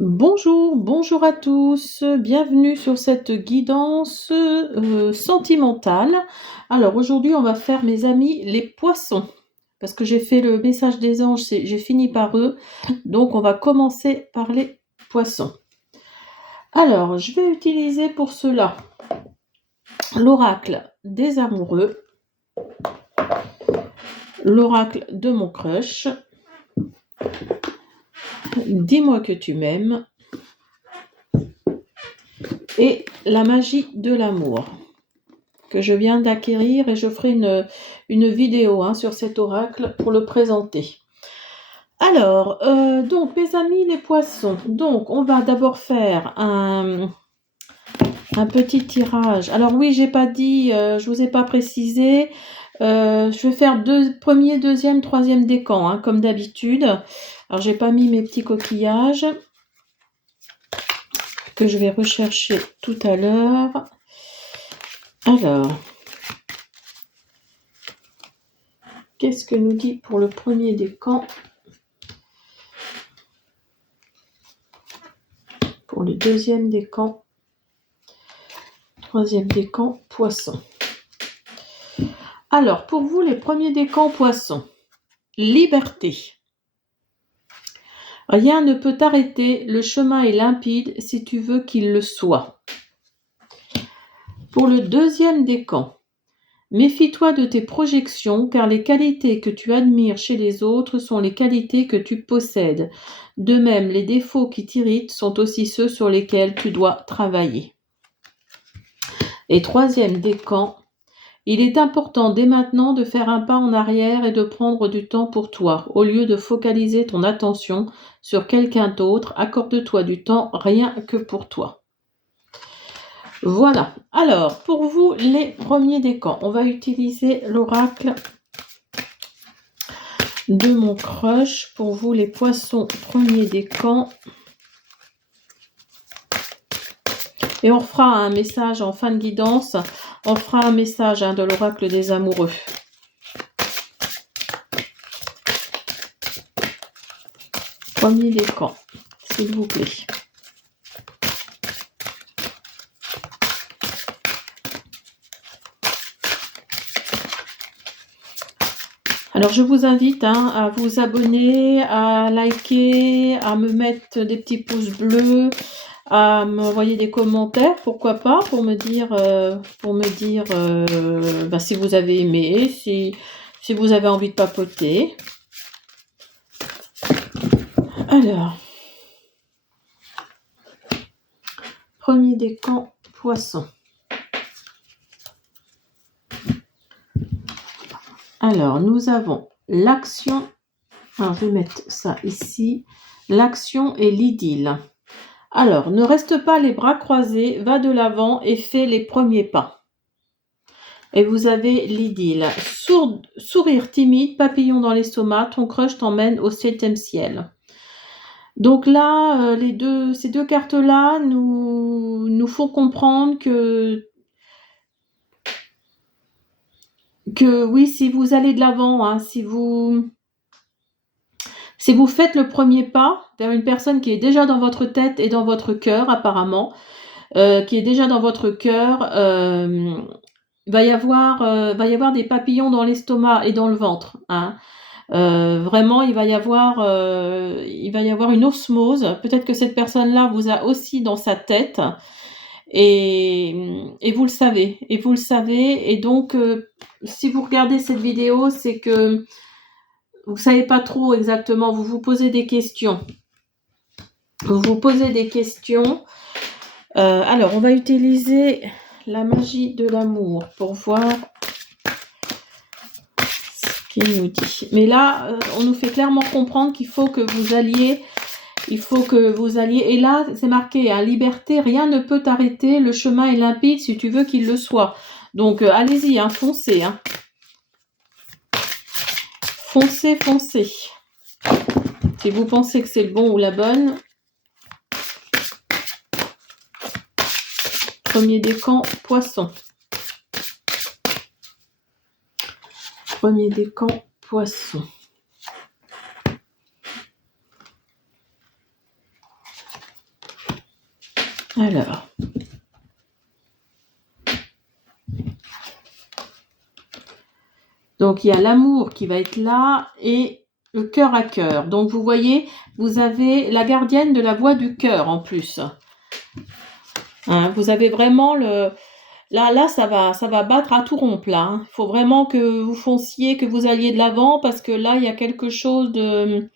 Bonjour, bonjour à tous, bienvenue sur cette guidance sentimentale. Alors aujourd'hui, on va faire, mes amis, les poissons, parce que j'ai fait le message des anges, j'ai fini par eux, donc on va commencer par les poissons. Alors, je vais utiliser pour cela l'oracle des amoureux, l'oracle de mon crush, dis-moi que tu m'aimes, et la magie de l'amour, que je viens d'acquérir, et je ferai une vidéo sur cet oracle pour le présenter. Alors, donc mes amis les poissons, donc on va d'abord faire un petit tirage. Alors oui, j'ai pas dit, je vous ai pas précisé, je vais faire premier, deuxième, troisième décan, comme d'habitude. Alors j'ai pas mis mes petits coquillages que je vais rechercher tout à l'heure. Alors, qu'est-ce que nous dit pour le premier décan? Pour le deuxième décan, troisième décan, poisson. Alors, pour vous, les premiers décans poissons, liberté. Rien ne peut t'arrêter, le chemin est limpide si tu veux qu'il le soit. Pour le deuxième décan, méfie-toi de tes projections, car les qualités que tu admires chez les autres sont les qualités que tu possèdes. De même, les défauts qui t'irritent sont aussi ceux sur lesquels tu dois travailler. Et troisième décan, il est important dès maintenant de faire un pas en arrière et de prendre du temps pour toi. Au lieu de focaliser ton attention sur quelqu'un d'autre, accorde-toi du temps rien que pour toi. Voilà. Alors, pour vous, les premiers décans, on va utiliser l'oracle de mon crush. Pour vous, les poissons, premier décan. Et on fera un message en fin de guidance. On fera un message de l'oracle des amoureux. Premier décan, s'il vous plaît. Alors, je vous invite à vous abonner, à liker, à me mettre des petits pouces bleus, à m'envoyer des commentaires, pourquoi pas, pour me dire si vous avez aimé, si vous avez envie de papoter. Alors, premier décan, poisson. Alors, nous avons l'action. Alors, je vais mettre ça ici. L'action et l'idylle. Alors, ne reste pas les bras croisés, va de l'avant et fais les premiers pas. Et vous avez l'idylle. Sourire timide, papillon dans l'estomac, ton crush t'emmène au 7e ciel. Donc là, ces deux cartes-là nous font comprendre que oui, si vous allez de l'avant, si vous faites le premier pas vers une personne qui est déjà dans votre tête et dans votre cœur, apparemment, qui est déjà dans votre cœur, il va y avoir des papillons dans l'estomac et dans le ventre. Vraiment, il va y avoir une osmose. Peut-être que cette personne-là vous a aussi dans sa tête. Et vous le savez. Et donc, si vous regardez cette vidéo, c'est que vous ne savez pas trop exactement. Vous vous posez des questions. Alors, on va utiliser la magie de l'amour pour voir ce qu'il nous dit. Mais là, on nous fait clairement comprendre qu'il faut que vous alliez. Et là, c'est marqué, liberté, rien ne peut t'arrêter, le chemin est limpide si tu veux qu'il le soit. Donc, allez-y, foncez. Foncez. Si vous pensez que c'est le bon ou la bonne. Premier décan, poisson. Premier décan, poisson. Alors. Donc, il y a l'amour qui va être là et le cœur à cœur. Donc, vous voyez, vous avez la gardienne de la voix du cœur en plus. Hein, vous avez vraiment le... Là, ça va battre à tout rompre, là. Hein. Il faut vraiment que vous fonciez, que vous alliez de l'avant, parce que là, il y a quelque chose de...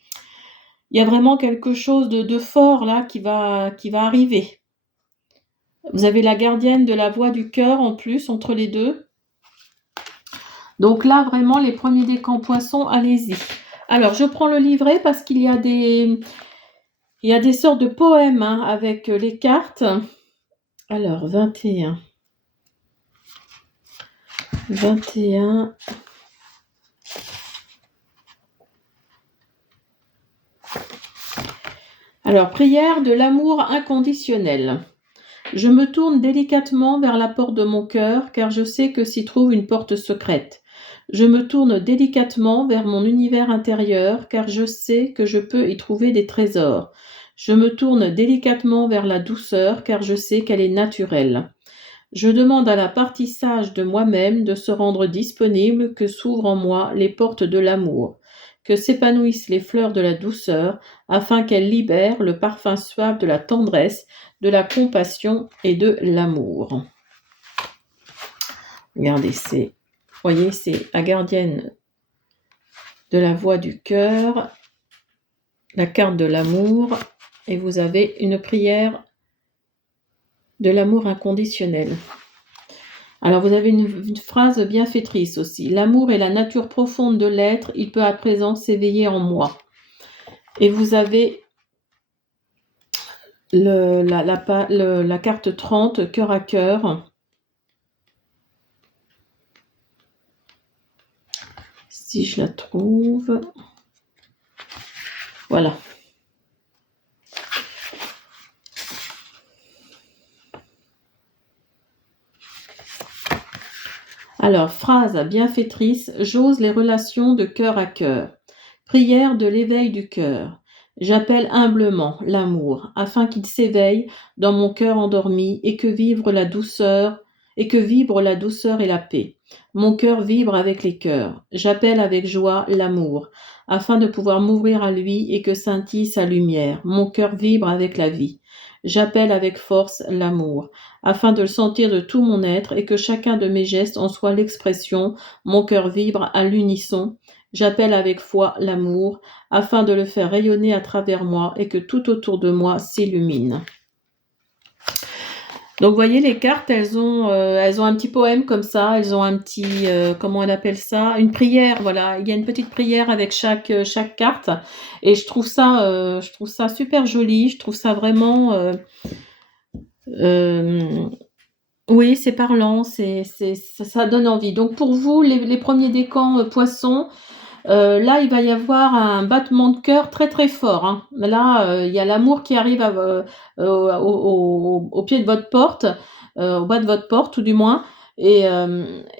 Il y a vraiment quelque chose de fort, là, qui va arriver. Vous avez la gardienne de la voix du cœur, en plus, entre les deux. Donc là, vraiment, les premiers décans poissons, allez-y. Alors, je prends le livret parce qu'il y a des sortes de poèmes hein, avec les cartes. Alors, 21. 21. Alors, prière de l'amour inconditionnel. Je me tourne délicatement vers la porte de mon cœur, car je sais que s'y trouve une porte secrète. Je me tourne délicatement vers mon univers intérieur, car je sais que je peux y trouver des trésors. Je me tourne délicatement vers la douceur, car je sais qu'elle est naturelle. Je demande à la partie sage de moi-même de se rendre disponible, que s'ouvrent en moi les portes de l'amour, que s'épanouissent les fleurs de la douceur, afin qu'elles libèrent le parfum suave de la tendresse, de la compassion et de l'amour. Regardez, voyez, c'est la gardienne de la voix du cœur, la carte de l'amour, et vous avez une prière de l'amour inconditionnel. Alors, vous avez une phrase bienfaitrice aussi. L'amour est la nature profonde de l'être, il peut à présent s'éveiller en moi. Et vous avez la carte 30, cœur à cœur. Si je la trouve. Voilà. Alors, phrase bienfaitrice, j'ose les relations de cœur à cœur. Prière de l'éveil du cœur. J'appelle humblement l'amour, afin qu'il s'éveille dans mon cœur endormi et que vibre la douceur et la paix. Mon cœur vibre avec les cœurs. J'appelle avec joie l'amour, afin de pouvoir m'ouvrir à lui et que scintille sa lumière. Mon cœur vibre avec la vie. J'appelle avec force l'amour, afin de le sentir de tout mon être et que chacun de mes gestes en soit l'expression. Mon cœur vibre à l'unisson. J'appelle avec foi l'amour, afin de le faire rayonner à travers moi et que tout autour de moi s'illumine. Donc, vous voyez, les cartes, elles ont un petit poème comme ça, elles ont un petit, comment on appelle ça, une prière, voilà. Il y a une petite prière avec chaque carte, et je trouve ça super joli. Je trouve ça vraiment, oui, c'est parlant, ça donne envie. Donc, pour vous, les premiers décans poissons. Là, il va y avoir un battement de cœur très très fort. Hein. Là, il y a l'amour qui arrive au pied de votre porte, au bas de votre porte, tout du moins. Et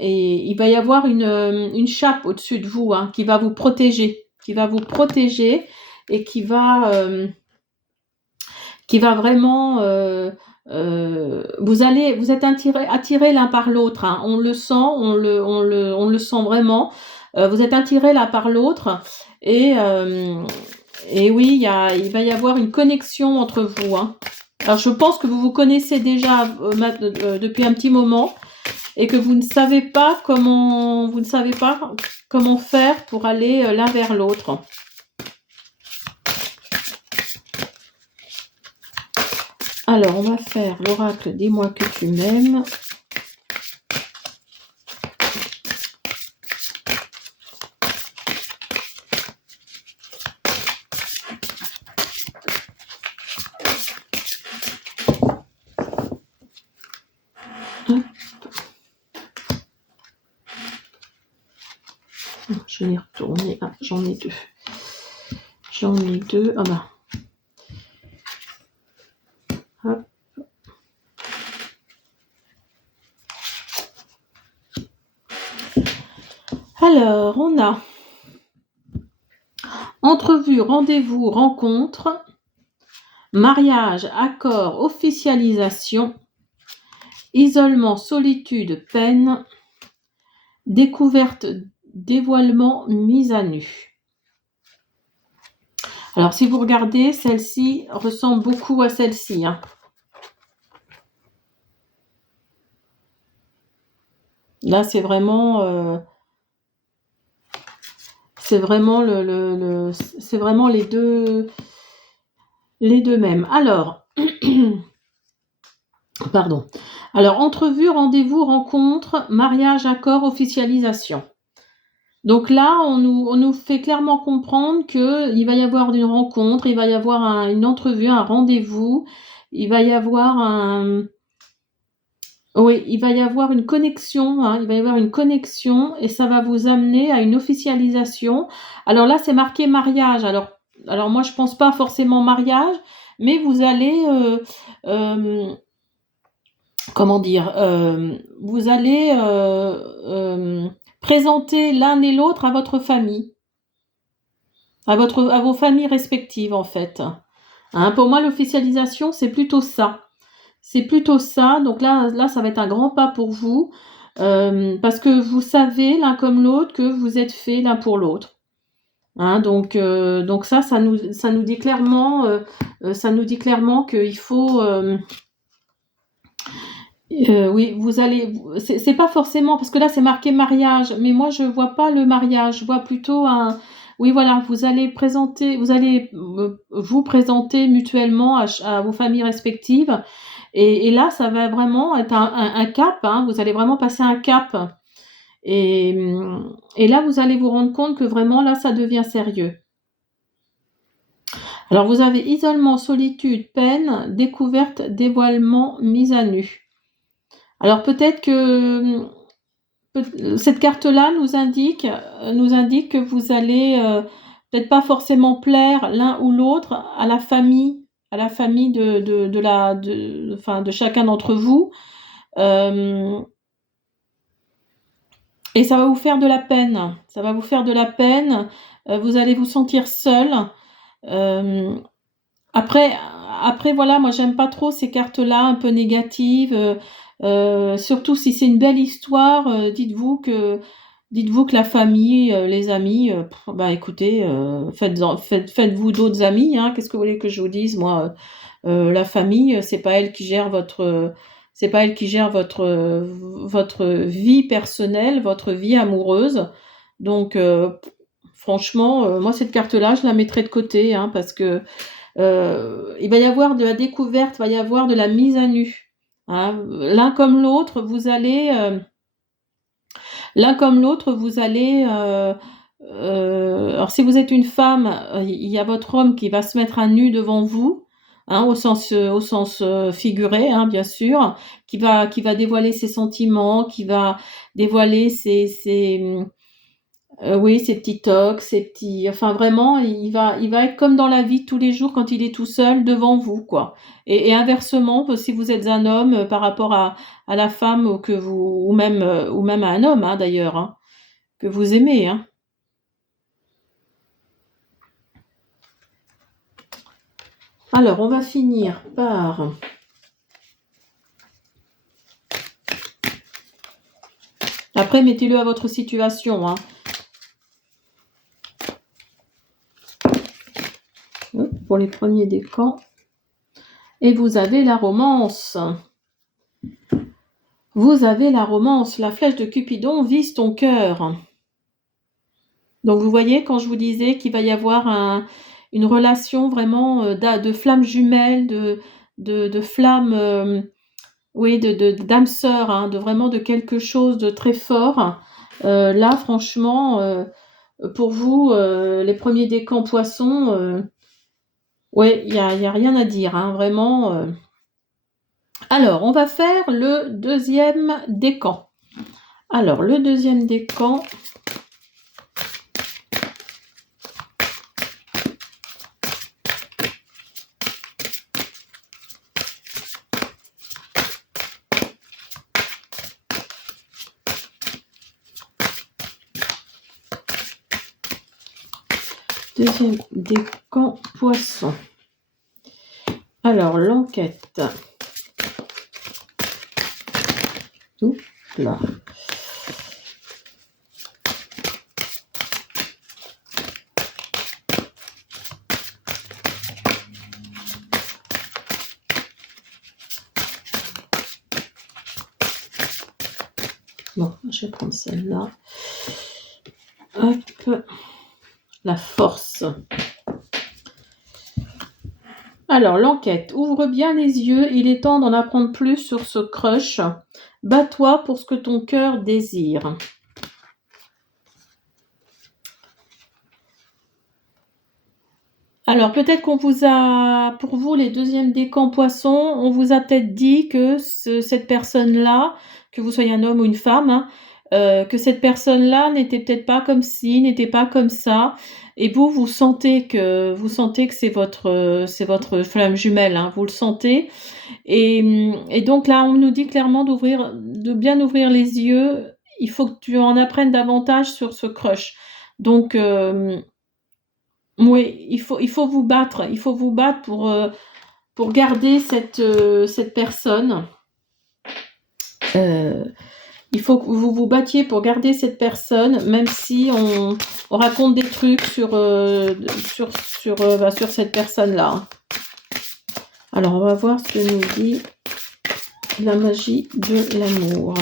il va y avoir une chape au-dessus de vous hein, qui va vous protéger, et qui va vraiment... vous êtes attirés l'un par l'autre. Hein. On le sent, on le sent vraiment. Vous êtes attirés l'un par l'autre et oui, il va y avoir une connexion entre vous. Hein. Alors, je pense que vous vous connaissez déjà depuis un petit moment et que vous ne savez pas comment faire pour aller l'un vers l'autre. Alors, on va faire l'oracle « Dis-moi que tu m'aimes ». Je vais retourner. Ah, j'en ai deux. Ah bah. Hop. Alors, on a entrevue, rendez-vous, rencontre, mariage, accord, officialisation, isolement, solitude, peine, découverte, dévoilement, mise à nu. Alors, si vous regardez, celle-ci ressemble beaucoup à celle-ci. Hein. Là, c'est vraiment c'est vraiment c'est vraiment les deux mêmes. Alors, pardon. Alors, entrevue, rendez-vous, rencontre, mariage, accord, officialisation. Donc là, on nous fait clairement comprendre qu'il va y avoir une rencontre, il va y avoir une entrevue, un rendez-vous, il va y avoir il va y avoir une connexion, hein, il va y avoir une connexion et ça va vous amener à une officialisation. Alors là, c'est marqué mariage. Alors moi, je pense pas forcément mariage, mais vous allez, comment dire, vous allez présenter l'un et l'autre à votre famille, à vos familles respectives en fait. Hein, pour moi, l'officialisation, c'est plutôt ça. C'est plutôt ça. Donc là, ça va être un grand pas pour vous parce que vous savez l'un comme l'autre que vous êtes faits l'un pour l'autre. Hein, donc ça nous dit clairement, qu'il faut. Oui, vous allez. C'est pas forcément parce que là c'est marqué mariage, mais moi je vois pas le mariage. Je vois plutôt un. Oui, voilà, vous allez vous présenter mutuellement à vos familles respectives. Et là, ça va vraiment être un cap, hein, vous allez vraiment passer un cap. Et là, vous allez vous rendre compte que vraiment, là, ça devient sérieux. Alors, vous avez isolement, solitude, peine, découverte, dévoilement, mise à nu. Alors, peut-être que cette carte-là nous indique que vous allez peut-être pas forcément plaire l'un ou l'autre à la famille de chacun d'entre vous. Et ça va vous faire de la peine. Ça va vous faire de la peine. Vous allez vous sentir seul. Après, voilà, moi j'aime pas trop ces cartes-là un peu négatives. Surtout si c'est une belle histoire, dites-vous que la famille, les amis, écoutez, faites-vous d'autres amis. Hein, qu'est-ce que vous voulez que je vous dise, moi la famille, c'est pas elle qui gère votre vie personnelle, votre vie amoureuse. Donc franchement, moi cette carte-là, je la mettrai de côté, hein, parce que il va y avoir de la découverte, il va y avoir de la mise à nu. Hein. L'un comme l'autre, vous allez alors si vous êtes une femme, il y a votre homme qui va se mettre à nu devant vous. Hein, au sens figuré, hein, bien sûr, qui va dévoiler ses sentiments, qui va dévoiler ses petits tocs, enfin vraiment, il va être comme dans la vie de tous les jours quand il est tout seul devant vous, quoi. Et inversement, si vous êtes un homme par rapport à la femme ou même à un homme, hein, d'ailleurs, hein, que vous aimez, hein. Alors, on va finir par après, mettez-le à votre situation, hein. Pour les premiers décans. Et vous avez la romance. Vous avez la romance. La flèche de Cupidon vise ton cœur. Donc vous voyez, quand je vous disais qu'il va y avoir une relation vraiment de flammes jumelles, de flammes, d'âme sœur, hein, vraiment de quelque chose de très fort. Là, franchement, pour vous, les premiers décans poissons, il y a rien à dire, hein, vraiment. Alors, on va faire le deuxième décan. Alors, le deuxième décan. Deuxième décan poisson. Alors, l'enquête. Oups, là. Bon, je vais prendre celle-là. Hop. La force. Alors, l'enquête. Ouvre bien les yeux, il est temps d'en apprendre plus sur ce crush. Bats-toi pour ce que ton cœur désire. Alors, peut-être qu'on vous a, pour vous, les deuxièmes décans poissons, on vous a peut-être dit que cette personne-là, que vous soyez un homme ou une femme, hein, que cette personne-là n'était peut-être pas comme ci, n'était pas comme ça, et vous sentez que c'est votre flamme jumelle, hein, vous le sentez, et donc là, on nous dit clairement de bien ouvrir les yeux. Il faut que tu en apprennes davantage sur ce crush. Donc, oui, il faut vous battre. Il faut vous battre pour garder cette personne. Il faut que vous vous battiez pour garder cette personne, même si on raconte des trucs sur cette personne-là. Alors, on va voir ce que nous dit la magie de l'amour.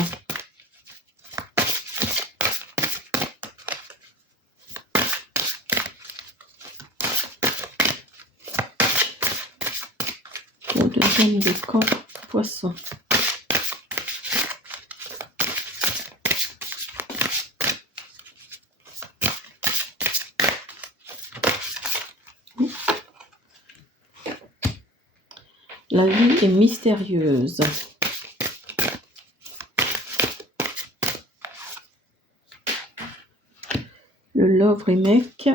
Pour le deuxième décan poisson. La vie est mystérieuse. Le Love Remake.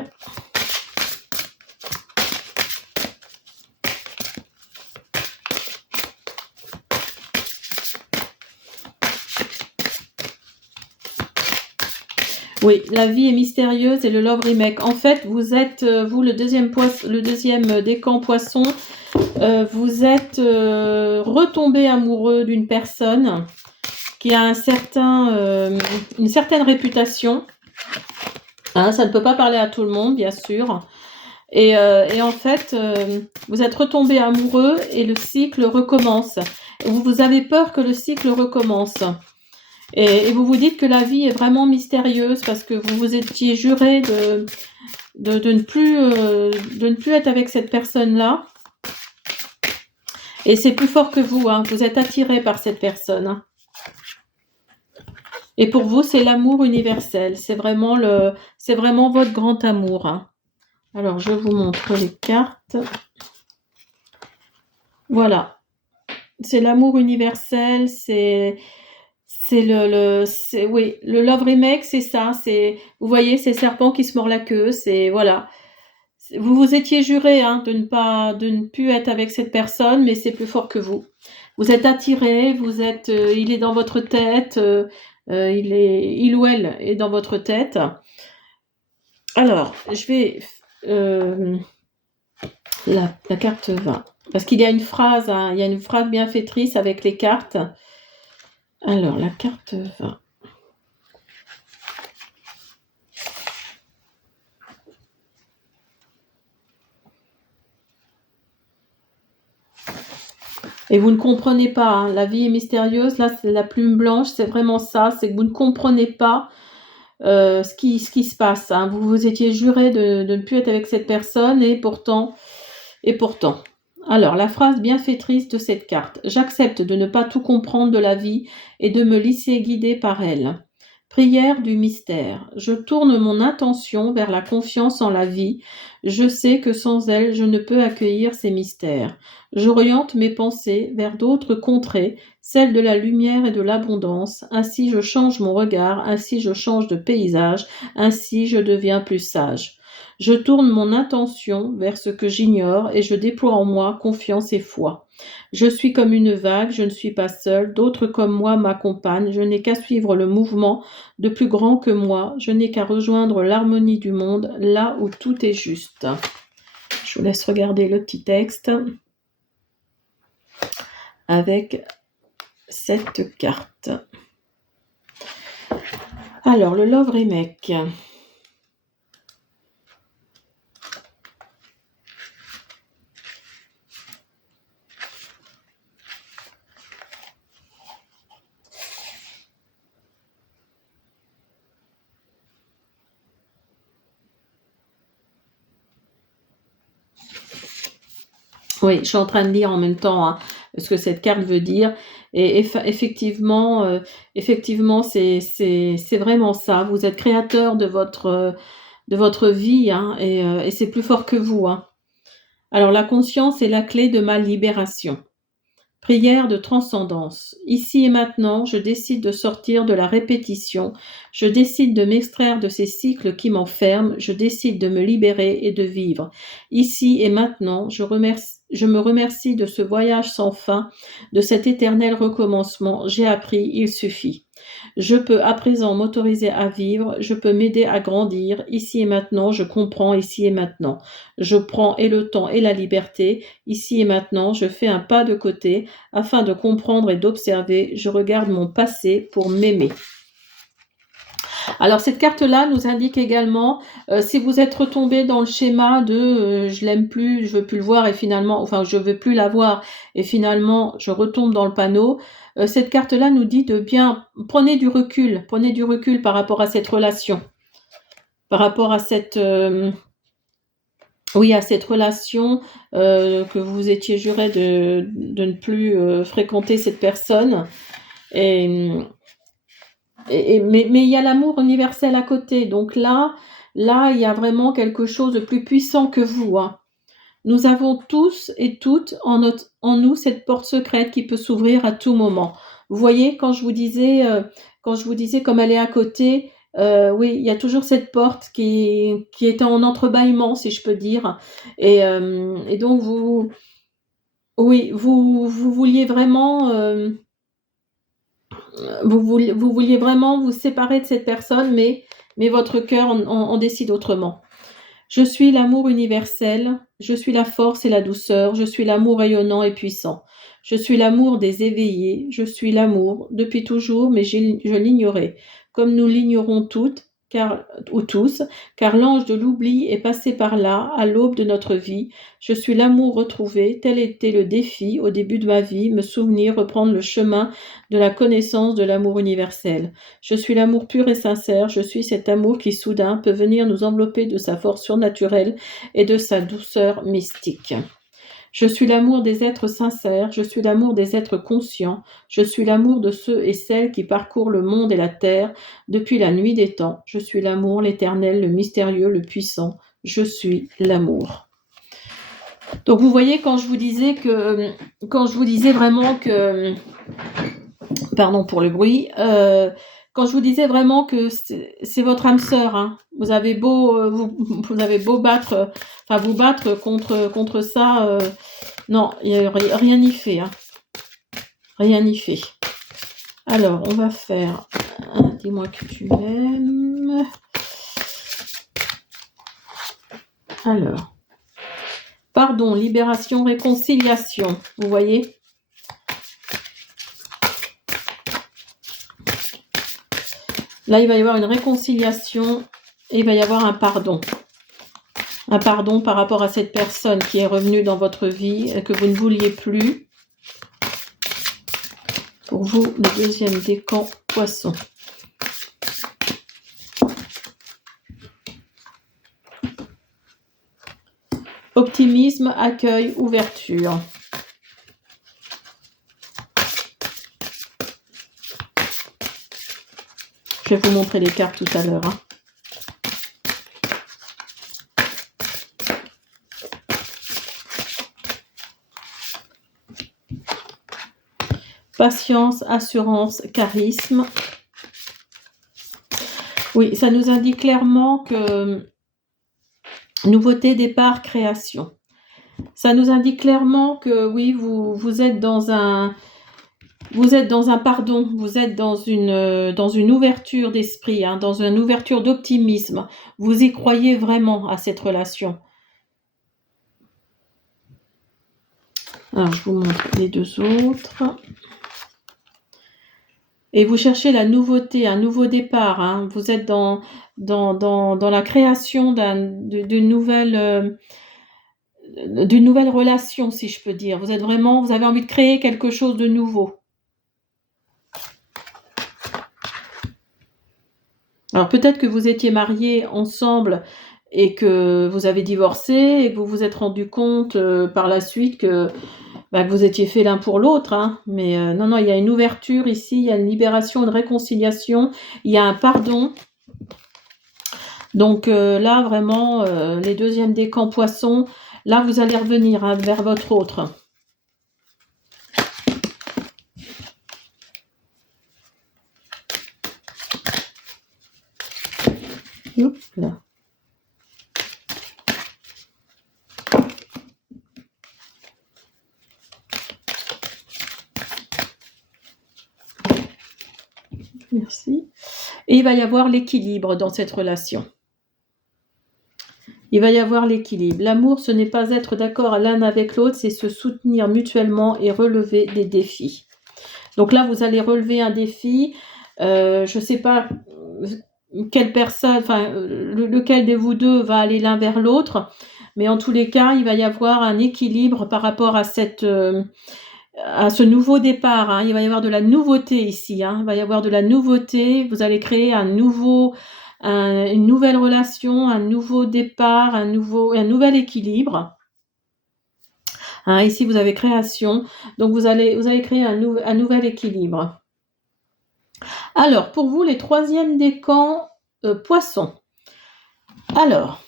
Oui, la vie est mystérieuse et le Love Remake. En fait, vous êtes, vous, le deuxième décan poisson, vous êtes retombé amoureux d'une personne qui a une certaine réputation. Hein, ça ne peut pas parler à tout le monde, bien sûr. Et en fait, vous êtes retombé amoureux et le cycle recommence. Vous avez peur que le cycle recommence. Et vous vous dites que la vie est vraiment mystérieuse parce que vous vous étiez juré de ne plus être avec cette personne-là. Et c'est plus fort que vous, hein. Vous êtes attiré par cette personne. Hein. Et pour vous, c'est l'amour universel. C'est vraiment votre grand amour. Hein. Alors, je vous montre les cartes. Voilà. C'est l'amour universel, le Love Remake, c'est ça. Vous voyez, c'est le serpent qui se mord la queue. Voilà. Vous vous étiez juré de ne plus être avec cette personne, mais c'est plus fort que vous. Vous êtes attiré, il est dans votre tête, il ou elle est dans votre tête. Alors, je vais la carte 20, parce qu'il y a une phrase, il y a une phrase bienfaitrice avec les cartes. Alors, la carte 20. Et vous ne comprenez pas, hein, la vie est mystérieuse, là c'est la plume blanche, c'est vraiment ça, c'est que vous ne comprenez pas ce qui se passe. Hein. Vous vous étiez juré de ne plus être avec cette personne et pourtant. Alors, la phrase bienfaitrice de cette carte. J'accepte de ne pas tout comprendre de la vie et de me laisser guider par elle. Prière du mystère. Je tourne mon intention vers la confiance en la vie. Je sais que sans elle, je ne peux accueillir ces mystères. J'oriente mes pensées vers d'autres contrées, celles de la lumière et de l'abondance. Ainsi je change mon regard, ainsi je change de paysage, ainsi je deviens plus sage. Je tourne mon intention vers ce que j'ignore et je déploie en moi confiance et foi. Je suis comme une vague, je ne suis pas seule, d'autres comme moi m'accompagnent, je n'ai qu'à suivre le mouvement de plus grand que moi, je n'ai qu'à rejoindre l'harmonie du monde, là où tout est juste. Je vous laisse regarder le petit texte. avec cette carte. Alors, le Love Remake. Oui, je suis en train de lire en même temps ce que cette carte veut dire. Et effectivement, c'est vraiment ça. Vous êtes créateur de votre vie, et c'est plus fort que vous. Alors, la conscience est la clé de ma libération. Prière de transcendance. Ici et maintenant, je décide de sortir de la répétition. Je décide de m'extraire de ces cycles qui m'enferment. Je décide de me libérer et de vivre. Ici et maintenant, je me remercie de ce voyage sans fin, de cet éternel recommencement. J'ai appris, il suffit. Je peux à présent m'autoriser à vivre, je peux m'aider à grandir. Ici et maintenant, je comprends ici et maintenant. Je prends et le temps et la liberté. Ici et maintenant, je fais un pas de côté afin de comprendre et d'observer. Je regarde mon passé pour m'aimer. Alors cette carte-là nous indique également si vous êtes retombé dans le schéma de je l'aime plus, je veux plus le voir et finalement, enfin je veux plus la voir et finalement je retombe dans le panneau. Cette carte-là nous dit de bien prenez du recul par rapport à cette relation, par rapport à cette à cette relation que vous étiez juré de ne plus fréquenter cette personne. Mais il y a l'amour universel à côté. Donc là, il y a vraiment quelque chose de plus puissant que vous. Nous avons tous et toutes en nous cette porte secrète qui peut s'ouvrir à tout moment. Vous voyez, quand je vous disais comme elle est à côté, oui, il y a toujours cette porte qui est en entrebâillement, si je peux dire. Et donc vous vouliez vraiment... vous vouliez vraiment vous séparer de cette personne, mais votre cœur en décide autrement. Je suis l'amour universel, je suis la force et la douceur, je suis l'amour rayonnant et puissant. Je suis l'amour des éveillés, je suis l'amour depuis toujours, mais je l'ignorais, comme nous l'ignorons toutes, ou tous, car l'ange de l'oubli est passé par là, à l'aube de notre vie. Je suis l'amour retrouvé, tel était le défi au début de ma vie, me souvenir, reprendre le chemin de la connaissance de l'amour universel. Je suis l'amour pur et sincère, je suis cet amour qui soudain peut venir nous envelopper de sa force surnaturelle et de sa douceur mystique. Je suis l'amour des êtres sincères, je suis l'amour des êtres conscients, je suis l'amour de ceux et celles qui parcourent le monde et la terre depuis la nuit des temps. Je suis l'amour, l'éternel, le mystérieux, le puissant. Je suis l'amour. Donc vous voyez, quand je vous disais vraiment que... Pardon pour le bruit. Quand je vous disais vraiment que c'est votre âme sœur, vous avez beau vous battre contre ça, non, rien n'y fait. Rien n'y fait. Alors, on va faire dis-moi que tu m'aimes. Alors, pardon, libération, réconciliation. Vous voyez ? Là, il va y avoir une réconciliation et il va y avoir un pardon. Un pardon par rapport à cette personne qui est revenue dans votre vie et que vous ne vouliez plus. Pour vous, le deuxième décan, poisson. Optimisme, accueil, ouverture. Je vais vous montrer les cartes tout à l'heure. Patience, assurance, charisme. Oui, ça nous indique clairement que nouveauté, départ, création. Ça nous indique clairement que oui, vous êtes dans un pardon, vous êtes dans une ouverture d'esprit, dans une ouverture d'optimisme. Vous y croyez vraiment à cette relation. Alors, je vous montre les deux autres. Et vous cherchez la nouveauté, un nouveau départ. Hein. Vous êtes dans la création d'une nouvelle relation, si je peux dire. Vous avez envie de créer quelque chose de nouveau. Alors peut-être que vous étiez mariés ensemble et que vous avez divorcé et que vous vous êtes rendu compte par la suite que vous étiez fait l'un pour l'autre. Hein. Mais non, il y a une ouverture ici, il y a une libération, une réconciliation, il y a un pardon. Donc là, vraiment, les deuxièmes décans poissons, là, vous allez revenir vers votre autre. Oups, là. Merci. Et il va y avoir l'équilibre dans cette relation. Il va y avoir l'équilibre. L'amour, ce n'est pas être d'accord l'un avec l'autre, c'est se soutenir mutuellement et relever des défis. Donc là, vous allez relever un défi. Je ne sais pas quelle personne, lequel de vous deux va aller l'un vers l'autre, mais en tous les cas, il va y avoir un équilibre par rapport à ce nouveau départ. Hein. Il va y avoir de la nouveauté ici. Hein. Il va y avoir de la nouveauté. Vous allez créer une nouvelle relation, un nouveau départ, un nouvel équilibre. Hein, ici, vous avez création. Donc, vous allez créer un nouvel équilibre. Alors, pour vous, les troisièmes décans poissons. Alors,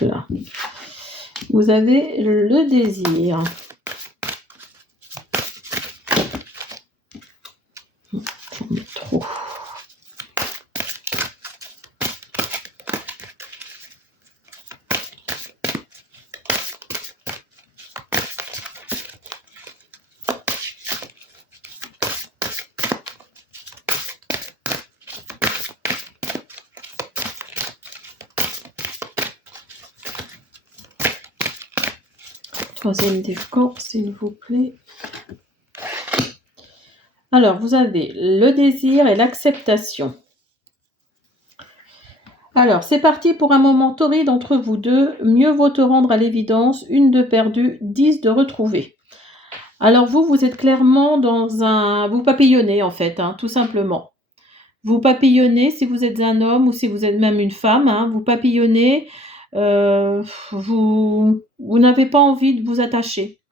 là, vous avez le désir. J'en mets trop. Troisième décan, s'il vous plaît. Alors, vous avez le désir et l'acceptation. Alors, c'est parti pour un moment torride entre vous deux. Mieux vaut te rendre à l'évidence, 1 de perdu, 10 de retrouvé. Alors vous êtes clairement vous papillonnez en fait, hein, tout simplement. Vous papillonnez si vous êtes un homme ou si vous êtes même une femme, hein, vous papillonnez, vous n'avez pas envie de vous attacher.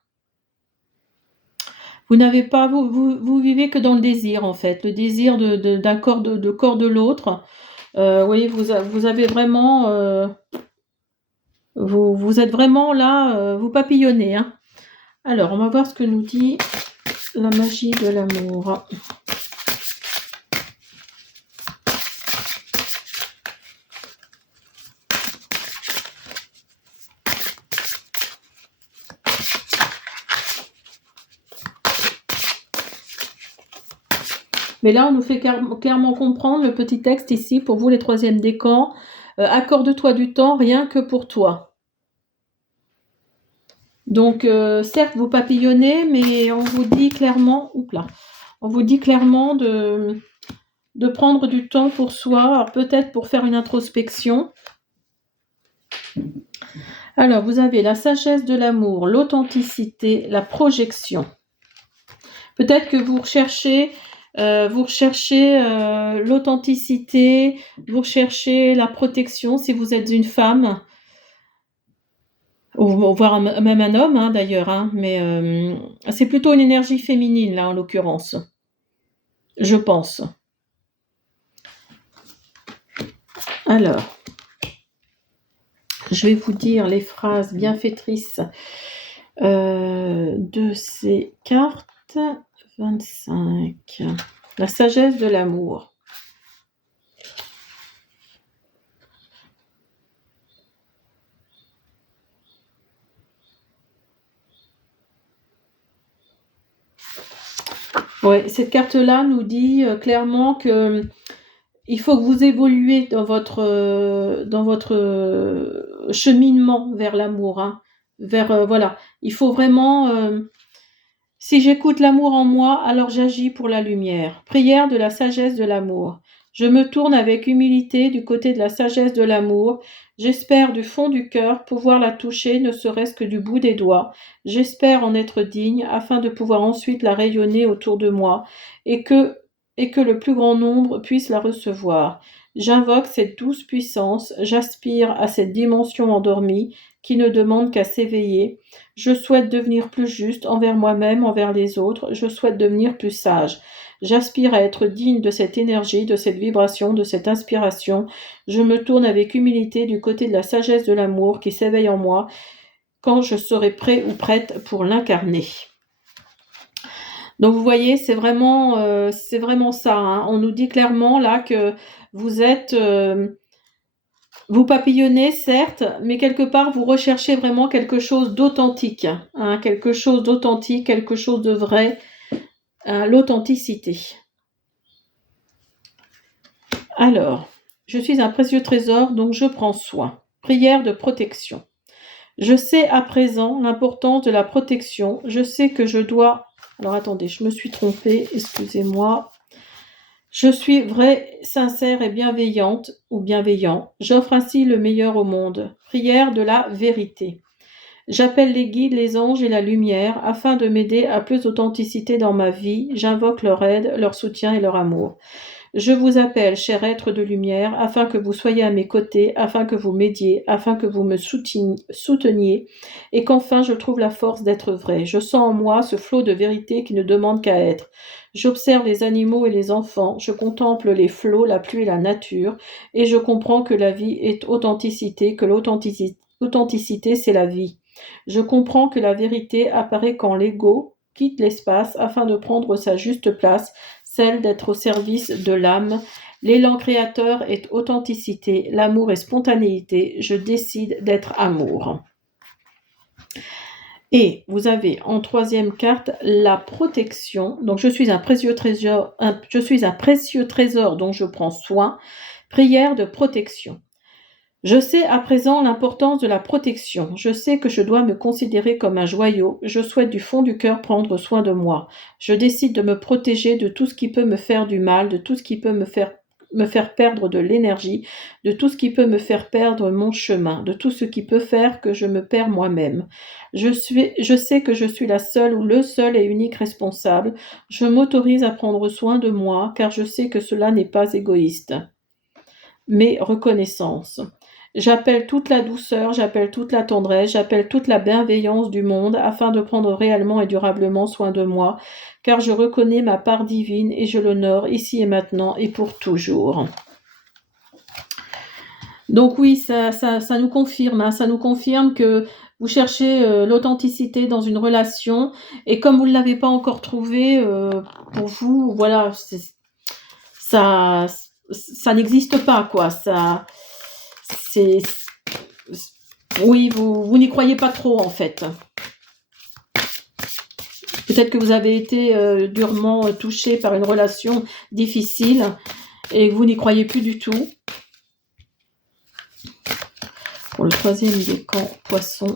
Vous n'avez pas, vous vivez que dans le désir en fait, le désir d'un corps de l'autre. Oui, vous avez vraiment, vous êtes vraiment là, vous papillonnez. Hein. Alors, on va voir ce que nous dit la magie de l'amour. Mais là, on nous fait clairement comprendre le petit texte ici, pour vous les troisièmes décans. Accorde-toi du temps rien que pour toi. Donc, certes, vous papillonnez, mais on vous dit clairement, de prendre du temps pour soi, alors peut-être pour faire une introspection. Alors, vous avez la sagesse de l'amour, l'authenticité, la projection. Peut-être que vous recherchez l'authenticité, vous recherchez la protection si vous êtes une femme, ou voire même un homme hein, d'ailleurs, hein, mais c'est plutôt une énergie féminine là en l'occurrence, je pense. Alors, je vais vous dire les phrases bienfaitrices de ces cartes. 25. La sagesse de l'amour. Ouais, cette carte-là nous dit clairement que il faut que vous évoluiez dans votre cheminement vers l'amour, hein, voilà. Il faut vraiment, si j'écoute l'amour en moi, alors j'agis pour la lumière. Prière de la sagesse de l'amour. Je me tourne avec humilité du côté de la sagesse de l'amour. J'espère du fond du cœur pouvoir la toucher, ne serait-ce que du bout des doigts. J'espère en être digne, afin de pouvoir ensuite la rayonner autour de moi, et que, et que le plus grand nombre puisse la recevoir. J'invoque cette douce puissance, j'aspire à cette dimension endormie qui ne demande qu'à s'éveiller. Je souhaite devenir plus juste envers moi-même, envers les autres. Je souhaite devenir plus sage. J'aspire à être digne de cette énergie, de cette vibration, de cette inspiration. Je me tourne avec humilité du côté de la sagesse de l'amour qui s'éveille en moi quand je serai prêt ou prête pour l'incarner. Donc vous voyez, c'est vraiment ça, hein. On nous dit clairement là que vous êtes... vous papillonnez, certes, mais quelque part, vous recherchez vraiment quelque chose d'authentique, hein, quelque chose d'authentique, quelque chose de vrai, l'authenticité. Alors, je suis un précieux trésor dont je prends soin. Prière de protection. Je sais à présent l'importance de la protection. Je sais que je dois... Alors attendez, je me suis trompée, excusez-moi. Je suis vraie, sincère et bienveillante ou bienveillant. J'offre ainsi le meilleur au monde. Prière de la vérité. J'appelle les guides, les anges et la lumière afin de m'aider à plus d'authenticité dans ma vie. J'invoque leur aide, leur soutien et leur amour. Je vous appelle, cher être de lumière, afin que vous soyez à mes côtés, afin que vous m'aidiez, afin que vous me souteniez, et qu'enfin je trouve la force d'être vrai. Je sens en moi ce flot de vérité qui ne demande qu'à être. J'observe les animaux et les enfants, je contemple les flots, la pluie et la nature, et je comprends que la vie est authenticité, que l'authenticité c'est la vie. Je comprends que la vérité apparaît quand l'ego quitte l'espace afin de prendre sa juste place, celle d'être au service de l'âme. L'élan créateur est authenticité, l'amour est spontanéité, je décide d'être amour. Et vous avez en troisième carte la protection. Donc je suis un précieux trésor dont je prends soin. Prière de protection. Je sais à présent l'importance de la protection. Je sais que je dois me considérer comme un joyau. Je souhaite du fond du cœur prendre soin de moi. Je décide de me protéger de tout ce qui peut me faire du mal, de tout ce qui peut me faire perdre de l'énergie, de tout ce qui peut me faire perdre mon chemin, de tout ce qui peut faire que je me perds moi-même. Je sais que je suis la seule ou le seul et unique responsable. Je m'autorise à prendre soin de moi car je sais que cela n'est pas égoïste, mais reconnaissance. J'appelle toute la douceur, j'appelle toute la tendresse, j'appelle toute la bienveillance du monde afin de prendre réellement et durablement soin de moi, car je reconnais ma part divine et je l'honore ici et maintenant et pour toujours. Donc oui, ça nous confirme, hein, ça nous confirme que vous cherchez l'authenticité dans une relation et comme vous ne l'avez pas encore trouvé pour vous, voilà, ça n'existe pas, quoi. Oui, vous n'y croyez pas trop, en fait. Peut-être que vous avez été durement touché par une relation difficile et que vous n'y croyez plus du tout. Pour le troisième décan, poisson.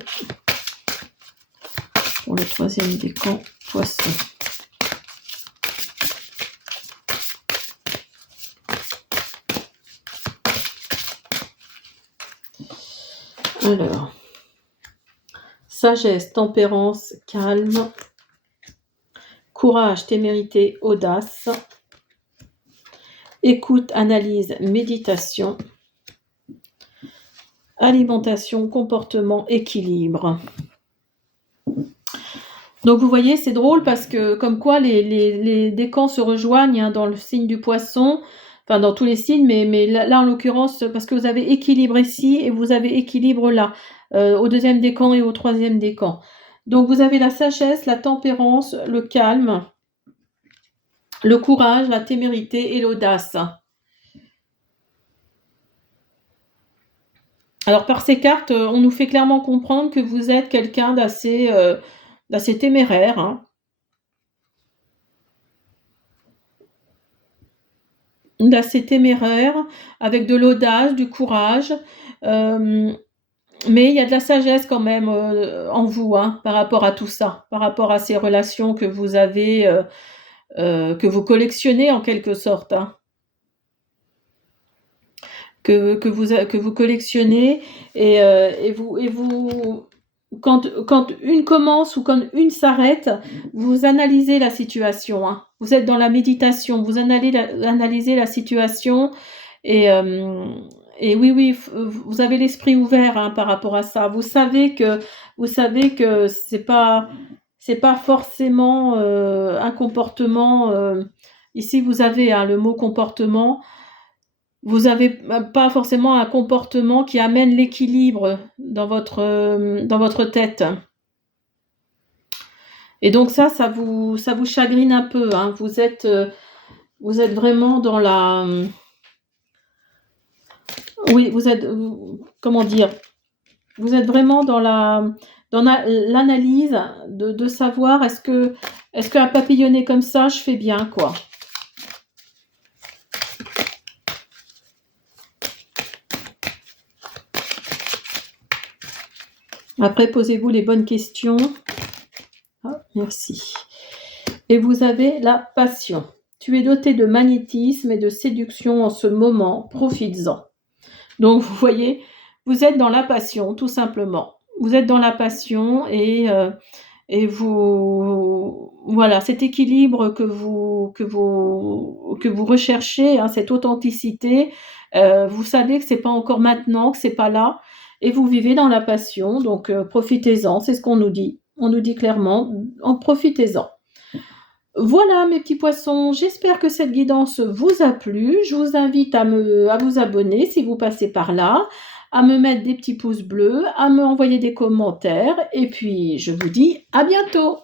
Pour le troisième décan, poisson. Alors, sagesse, tempérance, calme, courage, témérité, audace, écoute, analyse, méditation, alimentation, comportement, équilibre. Donc vous voyez, c'est drôle parce que comme quoi les décans se rejoignent, hein, dans le signe du poisson, enfin dans tous les signes, mais là en l'occurrence, parce que vous avez équilibre ici et vous avez équilibre là, au deuxième décan et au troisième décan. Donc vous avez la sagesse, la tempérance, le calme, le courage, la témérité et l'audace. Alors par ces cartes, on nous fait clairement comprendre que vous êtes quelqu'un d'assez téméraire, hein. d'assez téméraire, avec de l'audace, du courage, mais il y a de la sagesse quand même en vous, hein, par rapport à tout ça, par rapport à ces relations que vous avez, que vous collectionnez en quelque sorte, hein, que vous collectionnez et vous quand une commence ou quand une s'arrête, vous analysez la situation, hein. Vous êtes dans la méditation, vous analysez la situation et, oui, oui, vous avez l'esprit ouvert, hein, par rapport à ça. Vous savez que c'est pas forcément un comportement. Ici, vous avez, hein, le mot comportement. Vous avez pas forcément un comportement qui amène l'équilibre dans votre tête. Et donc ça vous chagrine un peu, hein. Vous êtes vraiment dans la, oui, comment dire? Vous êtes vraiment dans l'analyse de savoir est-ce qu'à papillonner comme ça, je fais bien, quoi. Après, posez-vous les bonnes questions. Ah, merci. Et vous avez la passion. Tu es doté de magnétisme et de séduction en ce moment. Profites-en. Donc, vous voyez, vous êtes dans la passion, tout simplement. Vous êtes dans la passion et vous, voilà, cet équilibre que vous recherchez, hein, cette authenticité, vous savez que c'est pas encore maintenant, que c'est pas là, et vous vivez dans la passion, donc profitez-en, c'est ce qu'on nous dit. On nous dit clairement, profitez-en. Voilà mes petits poissons, j'espère que cette guidance vous a plu. Je vous invite à vous abonner si vous passez par là, à me mettre des petits pouces bleus, à me envoyer des commentaires et puis je vous dis à bientôt.